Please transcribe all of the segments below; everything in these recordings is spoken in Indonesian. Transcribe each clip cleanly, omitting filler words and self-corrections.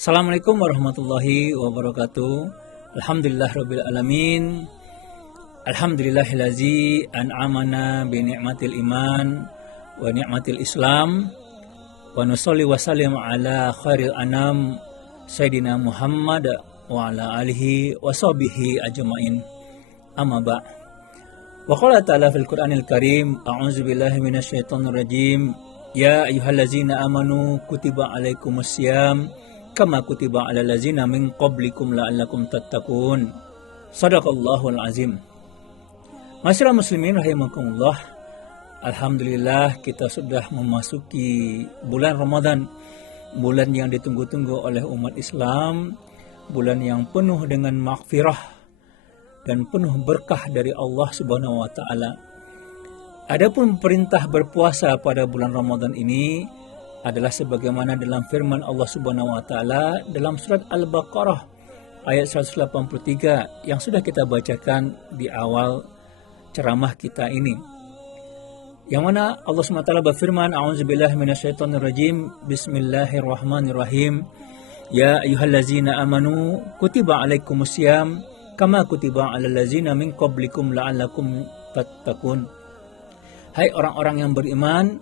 Assalamualaikum warahmatullahi wabarakatuh. Alhamdulillah rabbil alamin. Alhamdulillahillazi an'amana bi ni'matil iman wa ni'matil islam. Wa nusalli wa sallim ala khairil anam Sayyidina Muhammad wa ala alihi wa sahbihi ajma'in. Amma ba'. Wa qala ta'ala fil Qur'anil Karim, a'udzu billahi minasyaitonir rajim. Ya ayyuhallazina amanu kutiba alaikumusiyam kama kutiba ala lazina min qablikum la'allakum tattaqun. Shadaqallahul azim. Masyarakat muslimin rahimakumullah. Alhamdulillah kita sudah memasuki bulan Ramadan, bulan yang ditunggu-tunggu oleh umat Islam, bulan yang penuh dengan maghfirah dan penuh berkah dari Allah Subhanahu wa taala. Adapun perintah berpuasa pada bulan Ramadan ini adalah sebagaimana dalam firman Allah Subhanahu wa taala dalam surat Al-Baqarah ayat 183 yang sudah kita bacakan di awal ceramah kita ini. Yang mana Allah Subhanahu wa taala berfirman, a'udzubillahi minasyaitonirrajim, bismillahirrahmanirrahim. Ya ayyuhallazina amanu kutiba alaikumusiyam kama kutiba alal ladzina min qablikum la'allakum tattaqun. Hai orang-orang yang beriman,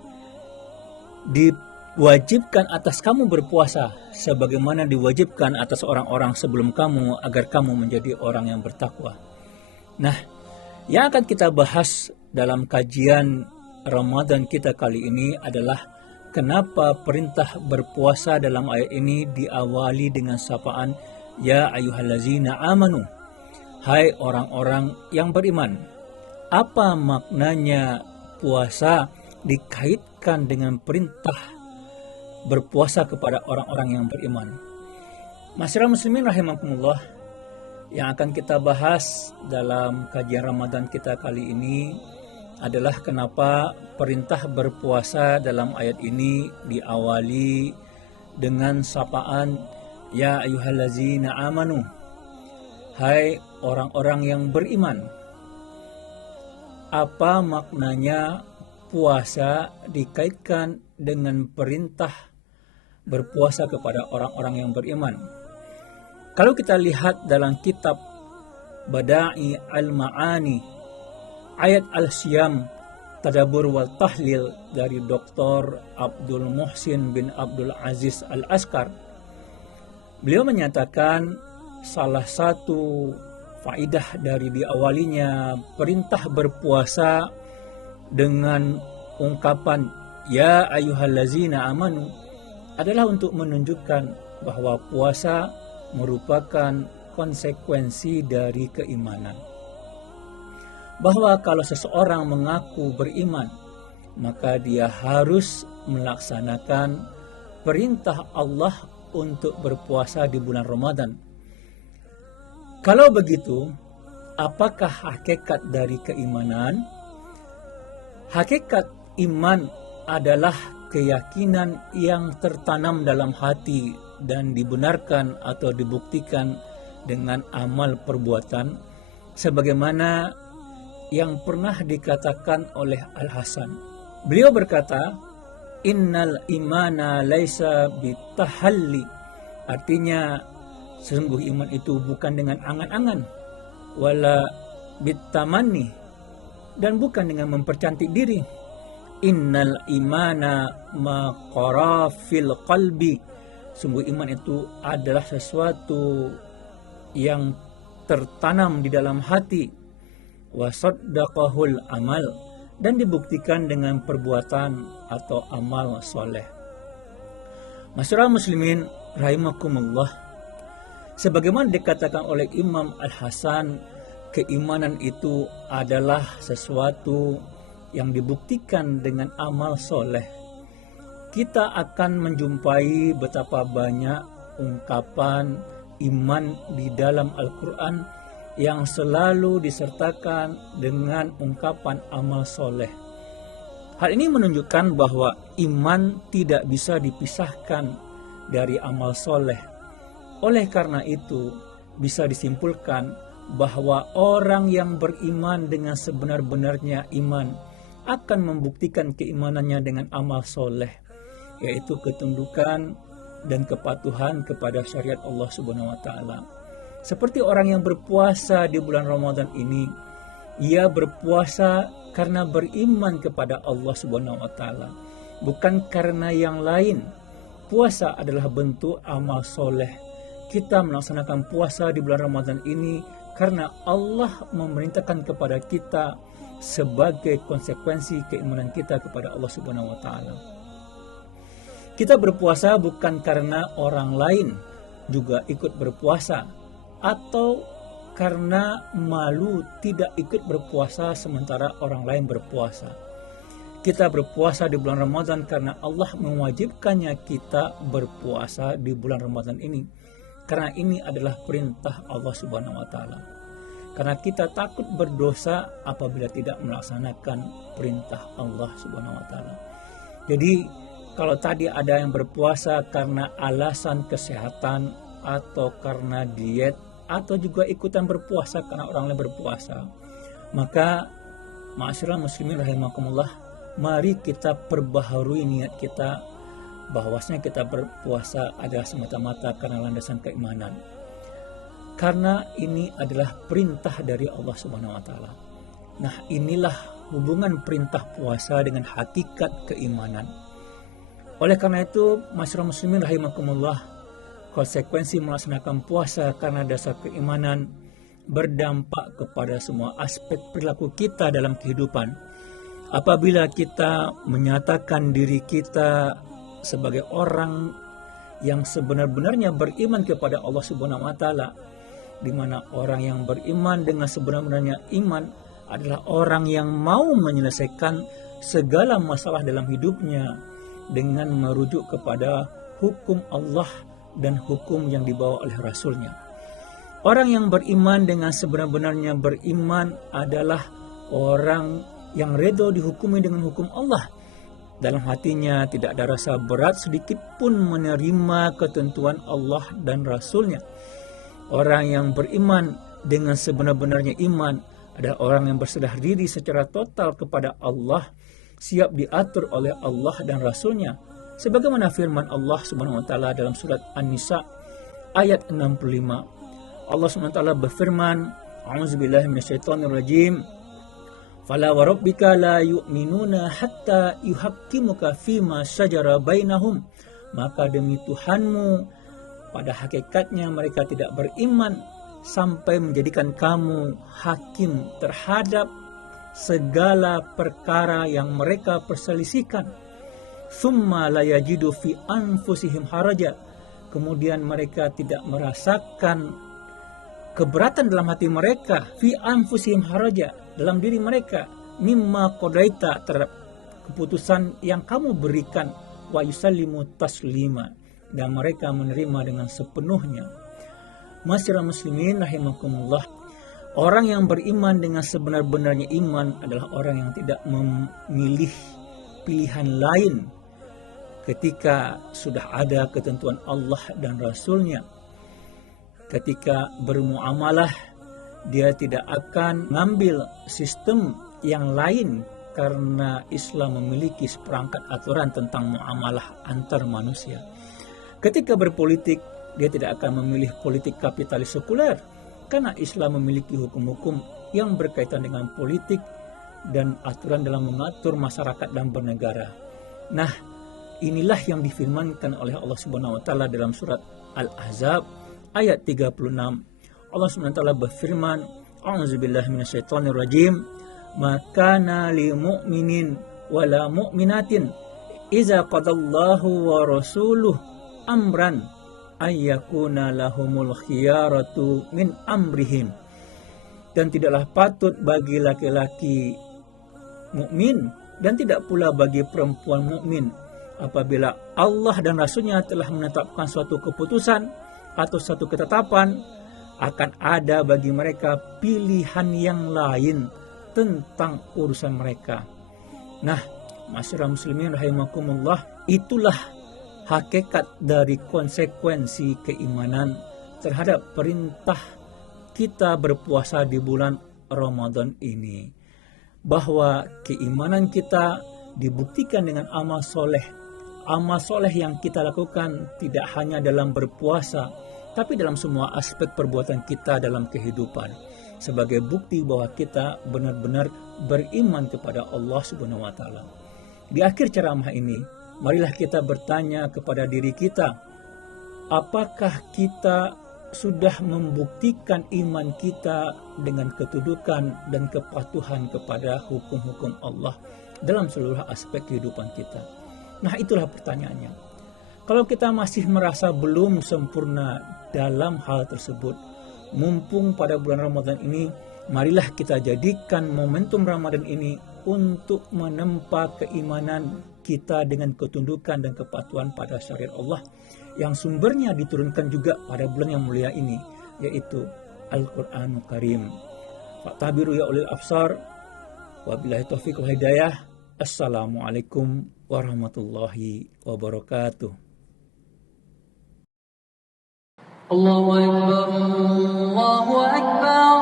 diwajibkan atas kamu berpuasa sebagaimana diwajibkan atas orang-orang sebelum kamu agar kamu menjadi orang yang bertakwa. Nah, yang akan kita bahas dalam kajian Ramadan kita kali ini adalah kenapa perintah berpuasa dalam ayat ini diawali dengan sapaan ya ayyuhallazina amanu. Hai orang-orang yang beriman. Apa maknanya puasa dikaitkan dengan perintah berpuasa kepada orang-orang yang beriman? Masyarakat muslimin rahimakumullah, yang akan kita bahas dalam kajian Ramadan kita kali ini adalah kenapa perintah berpuasa dalam ayat ini diawali dengan sapaan ya ayyuhallazina amanu. Hai orang-orang yang beriman. Apa maknanya puasa dikaitkan dengan perintah berpuasa kepada orang-orang yang beriman? Kalau kita lihat dalam kitab Bada'i al-Ma'ani, ayat al-Siyam, Tadabbur wal Tahlil dari Dr. Abdul Muhsin bin Abdul Aziz Al-Askar, beliau menyatakan salah satu faidah dari diawalinya perintah berpuasa dengan ungkapan ya ayyuhallazina amanu adalah untuk menunjukkan bahwa puasa merupakan konsekuensi dari keimanan. Bahwa kalau seseorang mengaku beriman, maka dia harus melaksanakan perintah Allah untuk berpuasa di bulan Ramadan. Kalau begitu, apakah hakikat dari keimanan? Hakikat iman adalah keyakinan yang tertanam dalam hati dan dibenarkan atau dibuktikan dengan amal perbuatan, sebagaimana yang pernah dikatakan oleh Al-Hasan. Beliau berkata, innal imana laisa bitahalli, artinya sesungguh iman itu bukan dengan angan-angan, wala bitamanni, dan bukan dengan mempercantik diri. Innal imana maqara fil qalbi, sungguh iman itu adalah sesuatu yang tertanam di dalam hati. Wa saddaqahul amal, dan dibuktikan dengan perbuatan atau amal soleh. Masyarakat muslimin rahimakumullah, sebagaimana dikatakan oleh Imam Al-Hasan, keimanan itu adalah sesuatu yang dibuktikan dengan amal soleh. Kita akan menjumpai betapa banyak ungkapan iman di dalam Al-Quran yang selalu disertakan dengan ungkapan amal soleh. Hal ini menunjukkan bahwa iman tidak bisa dipisahkan dari amal soleh. Oleh karena itu, bisa disimpulkan bahwa orang yang beriman dengan sebenar-benarnya iman akan membuktikan keimanannya dengan amal soleh, yaitu ketundukan, dan kepatuhan kepada syariat Allah Subhanahu wa taala. Seperti orang yang berpuasa di bulan Ramadan ini, ia berpuasa karena beriman kepada Allah Subhanahu wa taala, bukan karena yang lain. Puasa adalah bentuk amal soleh. Kita melaksanakan puasa di bulan Ramadan ini karena Allah memerintahkan kepada kita sebagai konsekuensi keimanan kita kepada Allah Subhanahu wa taala. Kita berpuasa bukan karena orang lain juga ikut berpuasa, atau karena malu tidak ikut berpuasa sementara orang lain berpuasa. Kita berpuasa di bulan Ramadan karena Allah mewajibkannya kita berpuasa di bulan Ramadan ini. Karena ini adalah perintah Allah Subhanahu wa taala. Karena kita takut berdosa apabila tidak melaksanakan perintah Allah Subhanahu wa taala. Jadi kalau tadi ada yang berpuasa karena alasan kesehatan atau karena diet atau juga ikutan berpuasa karena orang lain berpuasa, maka ma'asyiral muslimin rahimakumullah, mari kita perbaharui niat kita bahwasanya kita berpuasa adalah semata-mata karena landasan keimanan. Karena ini adalah perintah dari Allah Subhanahu wa taala. Nah, inilah hubungan perintah puasa dengan hakikat keimanan. Oleh karena itu, ma'asyiral muslimin rahimakumullah, konsekuensi melaksanakan puasa karena dasar keimanan berdampak kepada semua aspek perilaku kita dalam kehidupan. Apabila kita menyatakan diri kita sebagai orang yang sebenar-benarnya beriman kepada Allah Subhanahu wa taala, di mana orang yang beriman dengan sebenar-benarnya iman adalah orang yang mau menyelesaikan segala masalah dalam hidupnya dengan merujuk kepada hukum Allah dan hukum yang dibawa oleh Rasulnya. Orang yang beriman dengan sebenar-benarnya beriman adalah orang yang redha dihukumi dengan hukum Allah. Dalam hatinya tidak ada rasa berat sedikit pun menerima ketentuan Allah dan Rasulnya. Orang yang beriman dengan sebenar-benarnya iman adalah orang yang berserah diri secara total kepada Allah, siap diatur oleh Allah dan Rasulnya. Sebagaimana firman Allah Subhanahu wa taala dalam surat An-Nisa ayat 65. Allah Subhanahu wa taala berfirman, A'udzubillahi minasyaitonirrajim. Fala wa rabbika la yu'minuna hatta yuhaqqimuka fima syajara bainahum. Maka demi Tuhanmu, pada hakikatnya mereka tidak beriman sampai menjadikan kamu hakim terhadap segala perkara yang mereka perselisihkan. Tsumma la yajidu fi anfusihim haraja. Kemudian mereka tidak merasakan keberatan dalam hati mereka, fi anfusihim haraja, dalam diri mereka, mimma qadaita, terhadap keputusan yang kamu berikan, wa yusallimu taslima, dan mereka menerima dengan sepenuhnya. Ma'asyiral muslimin rahimakumullah, orang yang beriman dengan sebenar-benarnya iman adalah orang yang tidak memilih pilihan lain ketika sudah ada ketentuan Allah dan Rasulnya. Ketika bermuamalah, dia tidak akan mengambil sistem yang lain karena Islam memiliki seperangkat aturan tentang muamalah antar manusia. Ketika berpolitik, dia tidak akan memilih politik kapitalis sekuler karena Islam memiliki hukum-hukum yang berkaitan dengan politik dan aturan dalam mengatur masyarakat dan bernegara. Nah, inilah yang difirmankan oleh Allah Subhanahu wa taala dalam surat Al-Ahzab ayat 36. Allah Subhanahu wa taala berfirman, A'udzubillahi minasyaitonirrajim. Makana lil mu'minin wala mu'minatin iza qadallahu wa rasuluh amran ayyakuna lahumul khiyaratu min amrihim. Dan tidaklah patut bagi laki-laki mukmin dan tidak pula bagi perempuan mukmin apabila Allah dan Rasulnya telah menetapkan suatu keputusan atau suatu ketetapan, akan ada bagi mereka pilihan yang lain tentang urusan mereka. Nah, ma'asyiral muslimin rahimakumullah, itulah hakikat dari konsekuensi keimanan terhadap perintah kita berpuasa di bulan Ramadan ini. Bahwa keimanan kita dibuktikan dengan amal soleh, amal soleh yang kita lakukan tidak hanya dalam berpuasa, tapi dalam semua aspek perbuatan kita dalam kehidupan, sebagai bukti bahwa kita benar-benar beriman kepada Allah Subhanahu wa taala. Di akhir ceramah ini, marilah kita bertanya kepada diri kita, apakah kita sudah membuktikan iman kita dengan ketudukan dan kepatuhan kepada hukum-hukum Allah dalam seluruh aspek kehidupan kita? Nah, itulah pertanyaannya. Kalau kita masih merasa belum sempurna dalam hal tersebut, mumpung pada bulan Ramadan ini, marilah kita jadikan momentum Ramadan ini untuk menempa keimanan kita dengan ketundukan dan kepatuhan pada syariat Allah yang sumbernya diturunkan juga pada bulan yang mulia ini, yaitu Al-Quranul Karim. Fa'tabiru ya ulil absar, wabillahi taufiq wal hidayah. Assalamualaikum warahmatullahi wabarakatuh. Allahu Akbar, Allahu Akbar,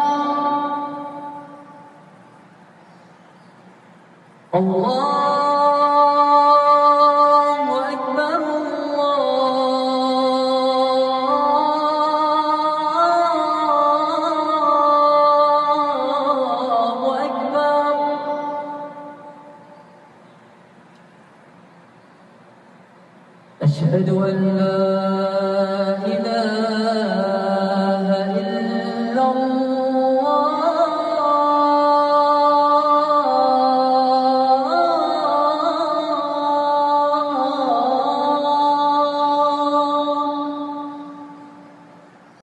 Allahu Akbar, Allahu Akbar. Asyhadu an la